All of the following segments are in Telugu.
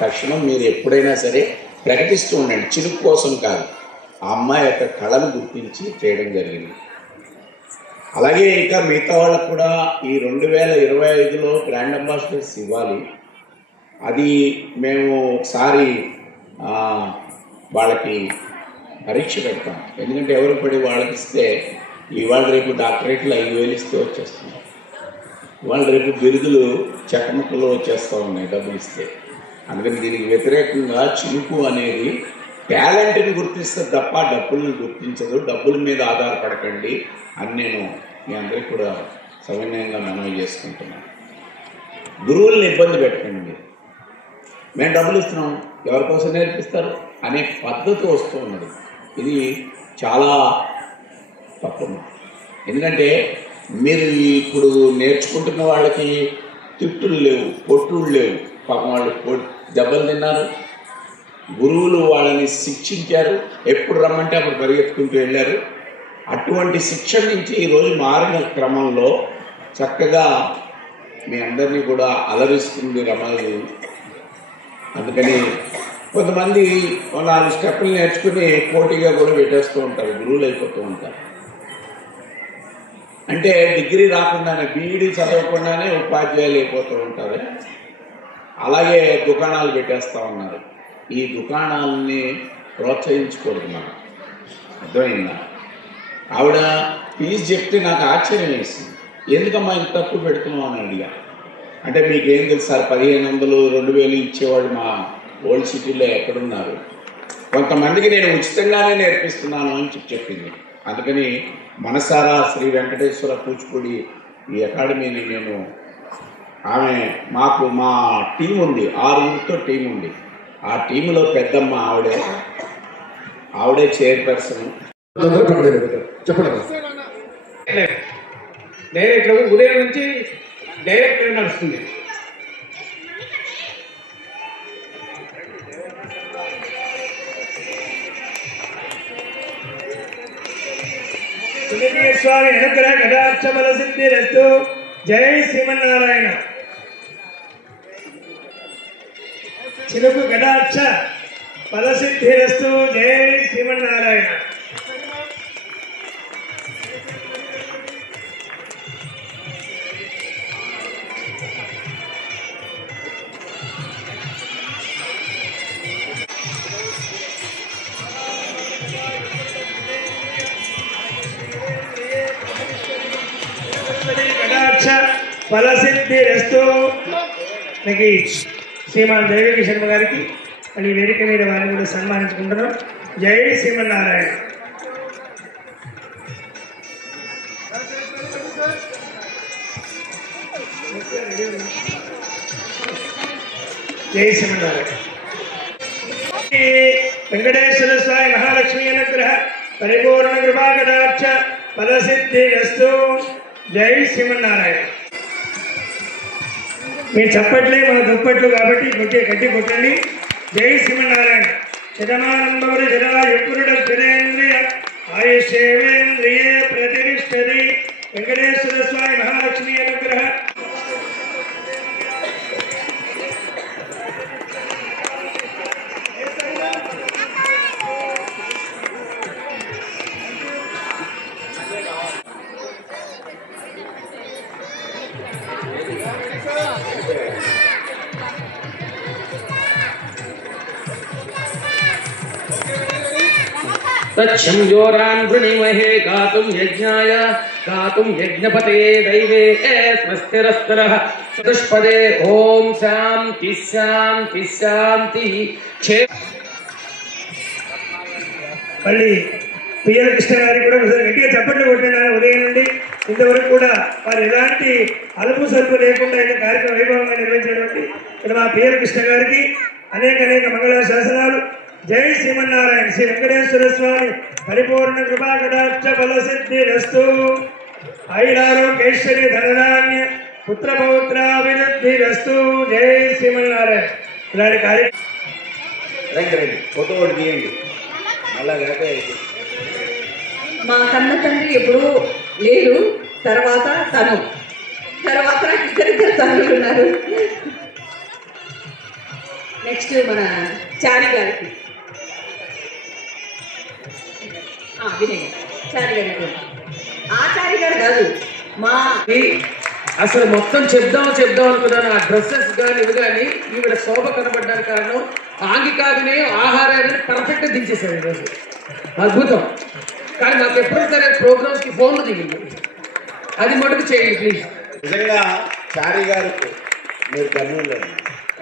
తక్షణం మీరు ఎప్పుడైనా సరే ప్రకటిస్తూ ఉండండి. చిలుకు కోసం కాదు, ఆ అమ్మాయి యొక్క కళను గుర్తించి చేయడం జరిగింది. అలాగే ఇంకా మిగతా వాళ్ళకు కూడా ఈ 2025లో గ్రాండ్ అంబాసిడర్స్ ఇవ్వాలి. అది మేము ఒకసారి వాళ్ళకి పరీక్ష పెడతాం. ఎందుకంటే ఎవరు పడి వాళ్ళకి ఇస్తే ఇవాళ రేపు డాక్టరేట్లు 5,000 ఇస్తే వచ్చేస్తుంది. ఇవాళ రేపు బిరుదులు చెక్కముక్కలు వచ్చేస్తూ ఉన్నాయి డబ్బులు ఇస్తే. అందుకని దీనికి వ్యతిరేకంగా చిలుకు అనేది టాలెంట్ని గుర్తిస్తుంది తప్ప డబ్బుల్ని గుర్తించదు. డబ్బుల మీద ఆధారపడకండి అని నేను మీ అందరికీ కూడా సవినయంగా మనవి చేసుకుంటున్నాను. గురువుల్ని ఇబ్బంది పెట్టకండి. మేము డబ్బులు ఇస్తున్నాం, ఎవరికోసం నేర్పిస్తారు అనే పద్ధతి వస్తూ ఉన్నది. ఇది చాలా తప్పు. ఎందుకంటే మీరు ఇప్పుడు నేర్చుకుంటున్న వాళ్ళకి తిట్టులు లేవు, కొట్టులు లేవు. పాపం వాళ్ళు దెబ్బలు తిన్నారు. గురువులు వాళ్ళని శిక్షించారు, ఎప్పుడు రమ్మంటే అప్పుడు పరిగెత్తుకుంటూ వెళ్ళారు. అటువంటి శిక్షణ నుంచి ఈరోజు మారిన క్రమంలో చక్కగా మీ అందరినీ కూడా అలరిస్తుంది రమలు. అందుకని కొంతమంది 4 స్టెప్పులు నేర్చుకుని పోటీగా కూడా పెట్టేస్తూ ఉంటారు, గురువులు అయిపోతూ ఉంటారు. అంటే డిగ్రీ రాకుండానే, బీఈడీ చదవకుండానే ఉపాధ్యాయులు అయిపోతూ ఉంటారు. అలాగే దుకాణాలు పెట్టేస్తూ ఉన్నారు. ఈ దుకాణాలని ప్రోత్సహించకూడదు మనం, అర్థమైందా? ఆవిడ ఫీజు చెప్తే నాకు ఆశ్చర్యం వేసింది. ఎందుకమ్మా ఇంత తక్కువ పెడుతున్నావు అని అడిగా. అంటే మీకేం తెలుసు సార్, 1500, 2000 ఇచ్చేవాడు మా ఓల్డ్ సిటీలో ఎక్కడున్నారు? కొంతమందికి నేను ఉచితంగానే నేర్పిస్తున్నాను అని చెప్పింది. అందుకని మనసారా శ్రీ వెంకటేశ్వర కూచిపూడి ఈ అకాడమీని నేను ఆమె మాకు మా టీం ఉంది, 6 టీం ఉంది. ఆ టీంలో పెద్దమ్మ ఆవిడే చైర్పర్సన్. చెప్పండి. డైరెక్ట్ ఉదయం నుంచి డైరెక్ట్ నడుస్తుంది. స్వామి అనుగ్రహ కటాక్ష బల సిద్ధిరస్తు. జై శ్రీమన్నారాయణ. చిలుకు కటాక్ష బల సిద్ధిరస్తు. జై శ్రీమన్నారాయణ. ఫలసిద్ధిరస్తు. మనకి శ్రీమాన్ దేవికి శర్మ గారికి అని వేదిక మీద వారిని కూడా సన్మానించుకుంటున్నాం. జై శ్రీమన్నారాయణ. జై శ్రీమన్నారాయణ. వెంకటేశ్వర స్వామి మహాలక్ష్మి అనుగ్రహ పరిపూర్ణ కృపాకటాక్ష ఫలసిద్ధిరస్తు. జై శ్రీమన్నారాయణ. మీరు చప్పట్లే మన దుప్పట్లు కాబట్టి గట్టి కొట్టండి. జై శ్రీమన్నారాయణ. శతమానంబరు జరాయుపురుడ స్థిరేంద్రియ ఆయుషేవేంద్రియే ప్రతిష్టది. వెంకటేశ్వర స్వామి మహాలక్ష్మి అనుగ్రహ तच्छंजोरान् वृणीमहे गातुं यज्ञाय गातुं यज्ञपते दैवे स्वस्तिरस्तरः चतुष्पदे ओम शांति शांति शांति మళ్ళీ పిఎల్ కృష్ణ గారికి కూడా గట్టిగా చప్పట్లు కొట్టినారు. ఉదయం నుండి ఇంతవరకు కూడా వారు ఎలాంటి అలుపు సలుపు లేకుండా ఈ కార్యక్రమం వైభవంగా నిర్వహించినటువంటి ఇక్కడ మా పిఎల్ కృష్ణ గారికి అనేక మంగళ శాసనాలు. జై శ్రీమన్నారాయణ. శ్రీ వెంకటేశ్వర స్వామి పరిపూర్ణ కృపాకటాక్ష బల సిద్ధిరస్తు. ఐరారోగ్యేశ్వరి ధనధాన్య పుత్రపౌత్రాభివృద్ధిరస్తు. జై శ్రీమన్నారాయణ. ఇలాంటి రండి ఫోటో ఒకటి తీయండి. అలాగే మా కన్న తండ్రి ఎప్పుడు లేడు, తర్వాత తర్వాత ఇద్దరిద్దరు తండ్రులు ఉన్నారు. నెక్స్ట్ మన చారి గారికి వినయ్ చారి గారికి ఆచారి గారు కాదు మా అసలు మొత్తం చెప్దాం అనుకున్నాను. ఆ డ్రెస్సెస్ కానీ ఇవి కానీ ఈవిడ శోభ కనబడడానికి కారణం ఆంగికాగ్నే ఆహారాన్ని పర్ఫెక్ట్గా దించేశారు ఈరోజు. అద్భుతం. కానీ మాకు ఎప్పుడు సరే ప్రోగ్రామ్స్కి ఫోన్లు దిగింది, అది మటుకు చేయండి ప్లీజ్. నిజంగా చారి గారికి మీరు ధన్యులు.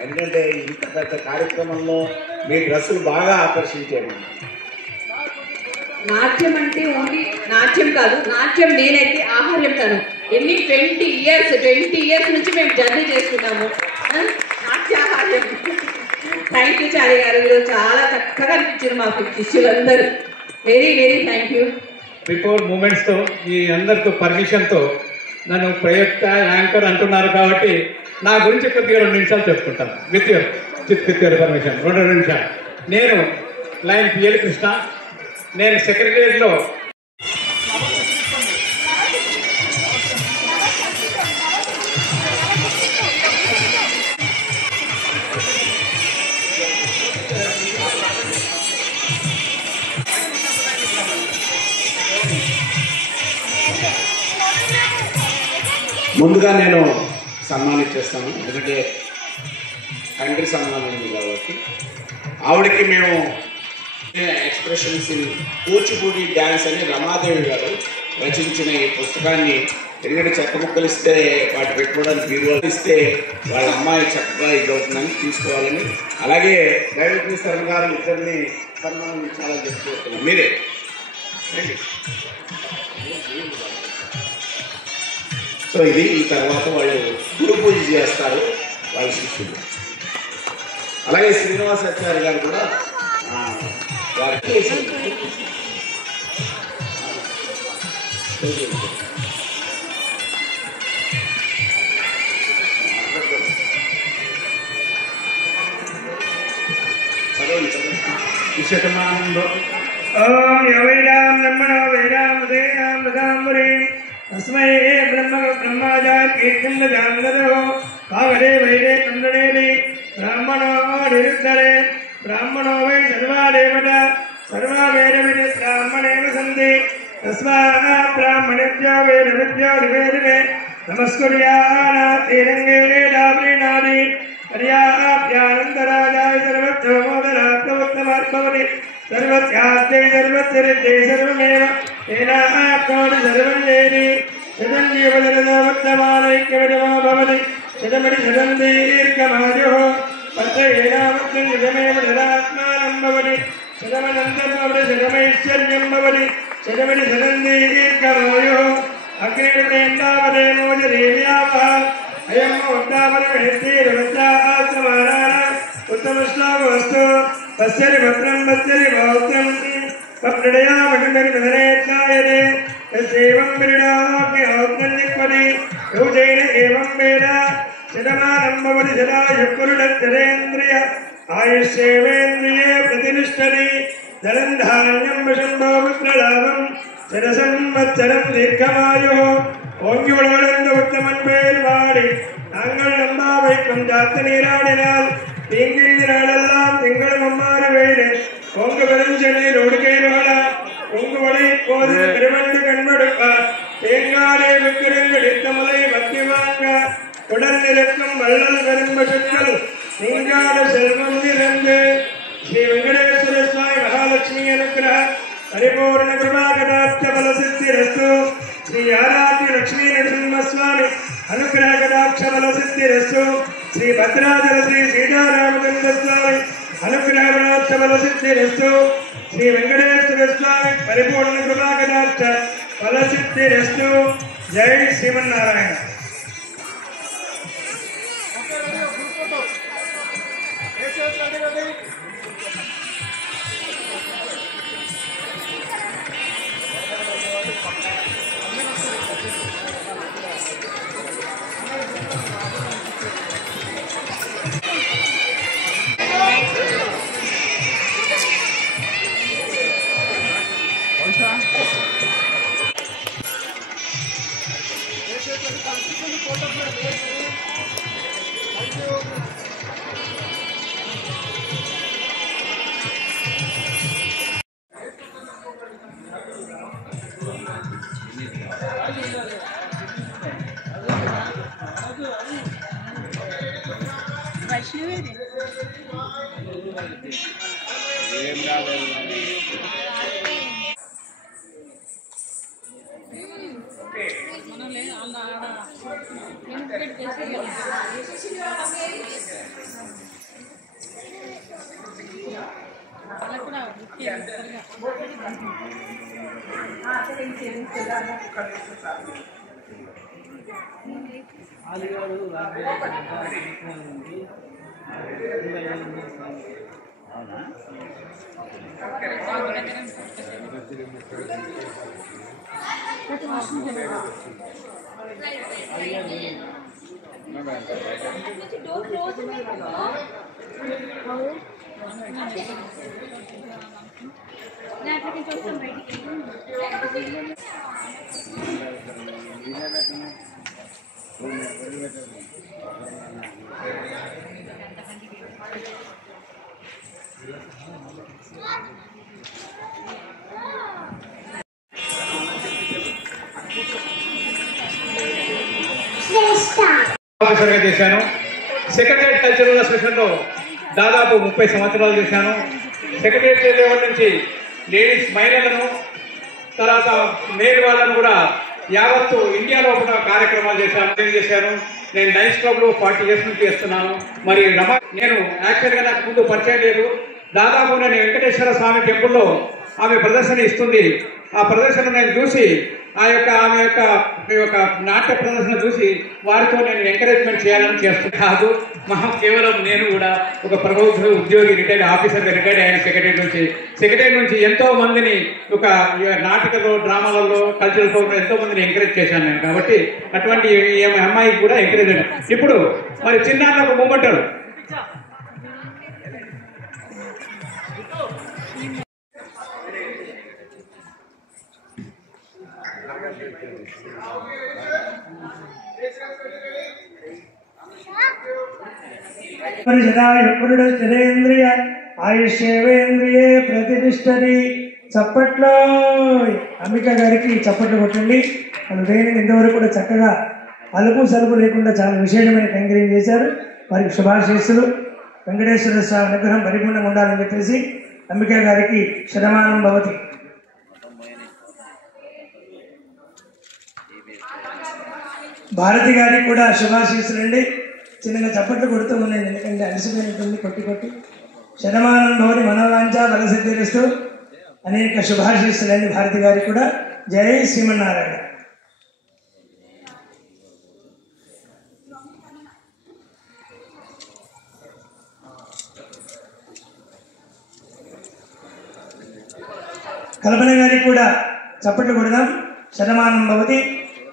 ఎందుకంటే ఇంత పెద్ద కార్యక్రమంలో మీ డ్రెస్సులు బాగా ఆకర్షించారు. నాట్యం అంటే ఓన్లీ నాట్యం కాదు, నాట్యం నేనైతే ఆహార్యం కాను. ఎన్ని 20 ఇయర్స్ నుంచి మేము జర్నీ చేస్తున్నాము నాట్యాహార్యం. థ్యాంక్ యూ చారి గారు, ఈరోజు చాలా చక్కగా అనిపించారు మాకు శిష్యులందరూ. Very very thank you. Before మూమెంట్స్తో మీ అందరితో పర్మిషన్తో నన్ను ప్రయుక్త యాంకర్ అంటున్నారు కాబట్టి నా గురించి కొద్దిగా 2 నిమిషాలు చెప్పుకుంటాను. విత్ యువర్ పర్మిషన్ 2 నిమిషాలు. నేను లైన్ పిఎల్ కృష్ణ. నేను సెక్రటరియట్లో ముందుగా నేను సన్మానించేస్తాను, ఎందుకంటే తండ్రి సన్మానం ఉంది కాబట్టి. ఆవిడకి మేము ఎక్స్ప్రెషన్స్ ఇన్ కూచిపూడి డ్యాన్స్ అని రమాదేవి గారు రచించిన ఈ పుస్తకాన్ని, ఎందుకంటే చెక్క ముక్కలు ఇస్తే వాటి పెట్టుకోవడానికి బీరువాలు ఇస్తే వాళ్ళ అమ్మాయి చక్కగా ఇదవుతుందని తీసుకోవాలని, అలాగే దైవజ్ఞ శర్మ గారు ఇద్దరిని సన్మానించాలని చెప్పుకుంటున్నాం. మీరే సో ఇది ఈ తర్వాత వాళ్ళు గురు పూజ చేస్తారు వాళ్ళ శిష్యులు. అలాగే శ్రీనివాసాచార్య గారు కూడా వారికి శతమానంలో ఓం యవైరాం బ్రహ్మణో వైరాం ఉదయనాం వదాంబరీం తస్మై బ్రహ్మాజాకీర్తిందజాంగదో భాగరే వైరే కందనేని బ్రాహ్మణో నిరుద్ధరే బ్రాహ్మణో వై సర్వా దేవత సర్వా వేదవిద బ్రాహ్మణేన సంతి తస్మాత్ బ్రాహ్మణేభ్యో వేద విద్యో నివేదితే నమస్కుర్యానాతిరంగే వేదాప్రీణాది పర్యాప్యానందరాజాయ సర్వత్వమోదరాత్మోత్తమాత్మవతి సర్వస్యాస్తే సర్వస్యరితే సర్వమేవ ఏనాప్నోతి సర్వం జయతి శతం జీవజనదో వర్తమానైక్యవిజమో భవతి శతమణి శతం దీర్ఘమాయుః వర్తయేనావర్తం నిజమేవ నిరాత్మానం భవతి శతమనంతం భవతి శతమైశ్వర్యం భవతి శతమణి శతం దీర్ఘమాయుః అగ్నిర్వేందావదే మోజదేవ్యావః అయం ఉత్తామనమేస్తేరవత్తాసమానాన ఉత్తమశ్లోకవస్తు పశ్యరి భద్రం పశ్యరి బౌద్ధం పప్రణయామఖండనిధనేత్యాయతే తస్యైవం విరిడాగ్నిహోత్రన్నిక్వది యోజైన ఏవం వేద శతమానం భవతి శతాయుః పురుషేంద్రియ ఆయుష్యేవేంద్రియే ప్రతినిష్టతి ధనం ధాన్యం వశంభో విప్రలాభం శతసంవత్సరం దీర్ఘమాయుః ஓங்கி வளர்ந்த உத்தமன் பேர் வாடி நாங்கள் நம்பாவைக்கும் ஜாத்து நீராடினால் தீங்கினாலெல்லாம் திங்கள் மம்மாறு வேடு ஓங்கு வெறும் சென்னையில் ஒடுக்கையிலோட உங்கு வலை போது பெருமண்டு கண்மடுப்பா தேங்காலே விக்கிரங்கள் மலை பக்தி வாங்க உடல் நிற்கும் வள்ளல் பெரும்பசுக்கள் நீங்காத செல்வம் நிறந்து ஸ்ரீ வெங்கடேஸ்வர சுவாமி மகாலட்சுமி அனுக்கிரக పరిపూర్ణ కృపాకటాక్ష బల సిద్ధిరస్తు శ్రీ ఆరాధ్య లక్ష్మీ నరసింహస్వామి అనుగ్రహ కటాక్ష బల సిద్ధిరస్తు శ్రీ భద్రాచల శ్రీ సీతారామచంద్ర స్వామి అనుగ్రహ కటాక్ష బల సిద్ధిరస్తు శ్రీ వెంకటేశ్వర స్వామి పరిపూర్ణ కృపాకటాక్ష బల సిద్ధిరస్తు. జై శ్రీమన్నారాయణ. ఆఫీసర్గా చేశాను. సెక్రటరియట్ కల్చరల్ అసోసియేషన్లో దాదాపు 30 సంవత్సరాలు చేశాను. సెక్రటరియట్ లెవెల్ నుంచి లేడీస్ మహిళలను తర్వాత మేల్ వాళ్ళను కూడా యావత్తు ఇండియాలో కూడా కార్యక్రమాలు చేశాను. నేను లయన్స్ క్లబ్లో 40 years నుంచి చేస్తున్నాను. మరి నేను యాక్చువల్గా నాకు ముందు పరిచయం లేదు. దాదాపు నేను వెంకటేశ్వర స్వామి టెంపుల్లో ఆమె ప్రదర్శన ఇస్తుంది. ఆ ప్రదర్శన నేను చూసి ఆమె యొక్క నాట్య ప్రదర్శన చూసి వారితో నేను ఎంకరేజ్మెంట్ చేయాలని చేస్తుంది కాదు. కేవలం నేను కూడా ఒక ప్రభుత్వ ఉద్యోగి రిటైర్డ్ ఆఫీసర్గా రిటైర్డ్ అయిన సెక్రటరీ నుంచి ఎంతో మందిని ఒక నాటకలో డ్రామాలలో కల్చరల్ ప్రోగ్రామ్ ఎంతో మందిని ఎంకరేజ్ చేశాను నేను. కాబట్టి అటువంటి అమ్మాయికి కూడా ఎంకరేజ్ అయ్యాను. ఇప్పుడు మరి చిన్న ఒక మూమెంటారు స్థిరేంద్రియ ఆయుష్యేంద్రియే ప్రతిష్టరి. చప్పట్లో అంబిక గారికి చప్పట్లు కొట్టండి. వాళ్ళు దేనిని ఇంతవరకు కూడా చక్కగా అలుపు సలుపు లేకుండా చాలా విశేషమైన కైంకర్యం చేశారు. వారికి శుభాశీస్సులు. వెంకటేశ్వర స్వామి అనుగ్రహం పరిపూర్ణంగా ఉండాలని చెప్పేసి అంబిక గారికి శతమానం భవతి. భారతి గారికి కూడా శుభాశీస్సులండి. చిన్నగా చప్పట్లు కొడుతూ ఉన్నాయి, ఎందుకంటే అలసిపోయినటువంటి కొట్టి శతమానం భవతి మనోవాంఛ బలసిద్ధిరస్తు. అనేక శుభాశీస్సులండి భారతి గారికి కూడా. జై శ్రీమన్నారాయణ. కల్పన గారికి కూడా చప్పట్లు కొడదాం. శతమానం భవతి.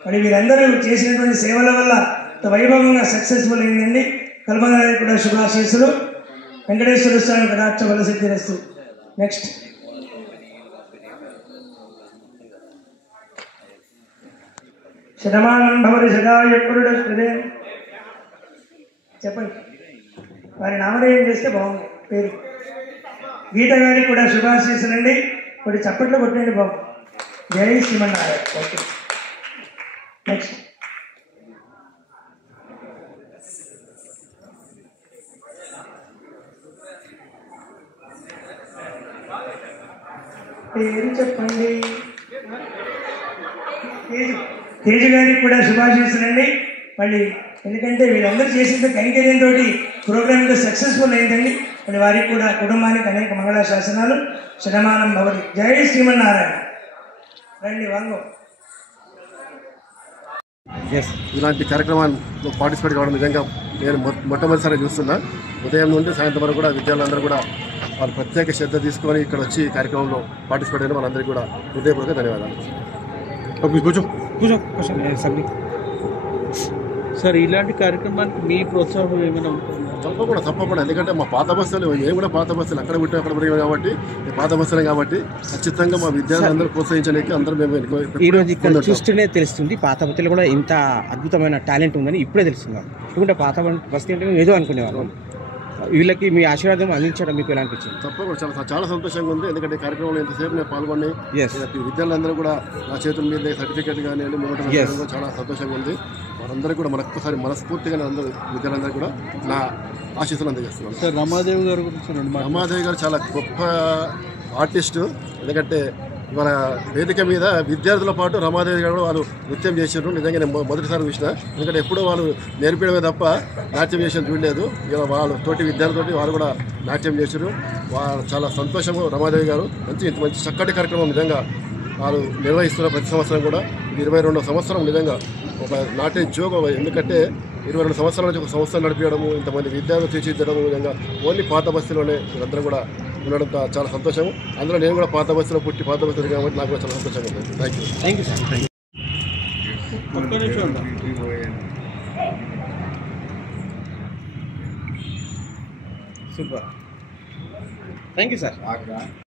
మరి వీరందరూ చేసినటువంటి సేవల వల్ల వైభవంగా సక్సెస్ఫుల్ అయిందండి. కల్పన గారికి కూడా శుభాశీస్సులు. వెంకటేశ్వర స్వామి కటాక్ష బలసిద్ధిరస్తు. నెక్స్ట్ శతమానం భవతి సదాయుపురుడు. చెప్పండి, వారి నామధేయం చేస్తే బాగుంది పేరు. గీత గారికి కూడా శుభాశీస్సులండి. కొన్ని చప్పట్లు కొట్టండి బాబు. జై శ్రీమన్నారాయణ. ఓకే, నెక్స్ట్ పేరు చెప్పండి. తేజు గారికి కూడా శుభాశీస్సులండి. మళ్ళీ ఎందుకంటే వీళ్ళందరూ చేసిన కైంకర్యంతో ప్రోగ్రామ్ సక్సెస్ఫుల్ అయిందండి. మళ్ళీ వారికి కూడా కుటుంబానికి అనేక మంగళ శాసనాలు. శతమానం భవతి. జై శ్రీమన్నారాయణ. రండి వాంగో. ఇలాంటి కార్యక్రమాల్లో పార్టిసిపేట్ కావడం నిజంగా నేను మొట్టమొదటిసారి చూస్తున్నా. ఉదయం నుండి సాయంత్రం వరకు కూడా విద్యార్థులందరూ కూడా వాళ్ళు ప్రత్యేక శ్రద్ధ తీసుకొని ఇక్కడ వచ్చి ఈ కార్యక్రమంలో పార్టిసిపేట్ అయిన వాళ్ళందరికీ కూడా హృదయపూర్వక ధన్యవాదాలు. సార్, ఇలాంటి కార్యక్రమానికి మీ ప్రోత్సాహం ఏమైనా ఉంటుంది? తప్పకుండా. ఎందుకంటే మా పాత బస్సులు మేము కూడా పాత బస్సులు అక్కడ పుట్టిన అక్కడ పెరిగాం కాబట్టి పాత బస్సులే కాబట్టి ఖచ్చితంగా మా విద్యార్థులందరూ ప్రోత్సహించడానికి అందరూ మేము ఈరోజు ఇక్కడ చూస్తూనే తెలుస్తుంది పాత బస్సులు కూడా ఇంత అద్భుతమైన టాలెంట్ ఉందని ఇప్పుడే తెలుస్తున్నాం. ఎందుకంటే పాత బస్సు అంటే ఏదో అనుకునేవాళ్ళం. వీళ్ళకి మీ ఆశీర్వాదం అందించడం మీకు ఎలా అనిపించింది? తప్పకుండా చాలా చాలా సంతోషంగా ఉంది. ఎందుకంటే కార్యక్రమంలో ఎంతసేపు నేను పాల్గొని Yes. విద్యార్థులందరూ కూడా నా చేతుల మీద సర్టిఫికేట్ కానివ్వండి మూమెంట్ Yes. చాలా సంతోషంగా ఉంది. వారందరూ కూడా మరొకసారి మనస్ఫూర్తిగా అందరూ విద్యార్థులందరూ కూడా నా ఆశీస్సులు అందజేస్తున్నాను. సార్ రమాదేవి గారి గురించి రెండు మాటలు. రమాదేవి గారు చాలా గొప్ప ఆర్టిస్టు. ఎందుకంటే మన వేదిక మీద విద్యార్థుల పాటు రమాదేవి గారు వాళ్ళు నృత్యం చేసారు. నిజంగా నేను మొదటిసారి చూసిన. ఎందుకంటే ఎప్పుడూ వాళ్ళు నేర్పించడమే తప్ప నాట్యం చేసిన చూడలేదు. ఇలా వాళ్ళు తోటి విద్యార్థులతోటి వాళ్ళు కూడా నాట్యం చేశారు. వాళ్ళు చాలా సంతోషము. రమాదేవి గారు ఇంత మంచి చక్కటి కార్యక్రమం నిజంగా వాళ్ళు నిర్వహిస్తున్న ప్రతి సంవత్సరం కూడా 22వ సంవత్సరం నిజంగా ఒక నాటే జోగం. ఎందుకంటే 22 సంవత్సరాల నుంచి ఒక సంస్థ నడిపించడము, ఇంతమంది విద్యార్థులు తీర్చిదిద్దడము, విధంగా ఓన్లీ పాత బస్తీలోనే వీళ్ళందరూ కూడా ఉండడం చాలా సంతోషం. అందులో నేను కూడా పాత బస్తీలో పుట్టి పాత బస్తీ కాబట్టి నాకు కూడా చాలా సంతోషంగా ఉంది. Thank you sir. ఒక్క నిమిషం ఉందా? సూపర్. Thank you sir.